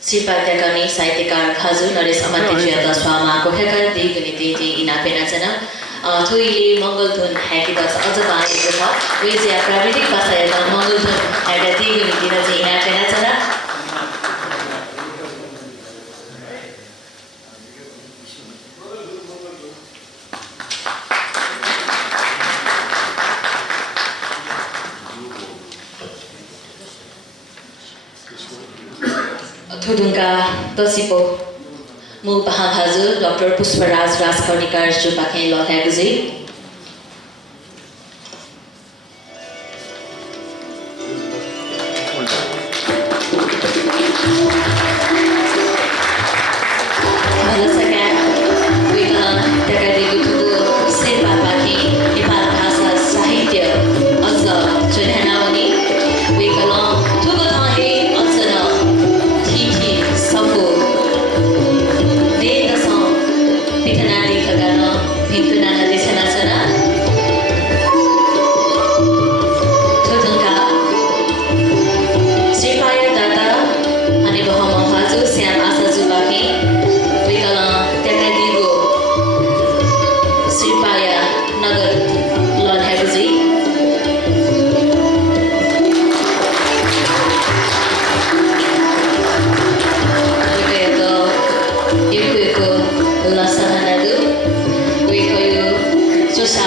Sipatagani Saitikar Kazu Naris Amatijata Swama Koheka Dignity in Apenasana Tui Mongolton Hakitas Azabani with the Praviti Pasaya Mongolton had a dignity in Apenasana. Tudunga Dosipo Mubahan Hazu, Dr. Pusparaj Raskarnikar Jupake Lothagazi. Lasanadu, we call you Susha,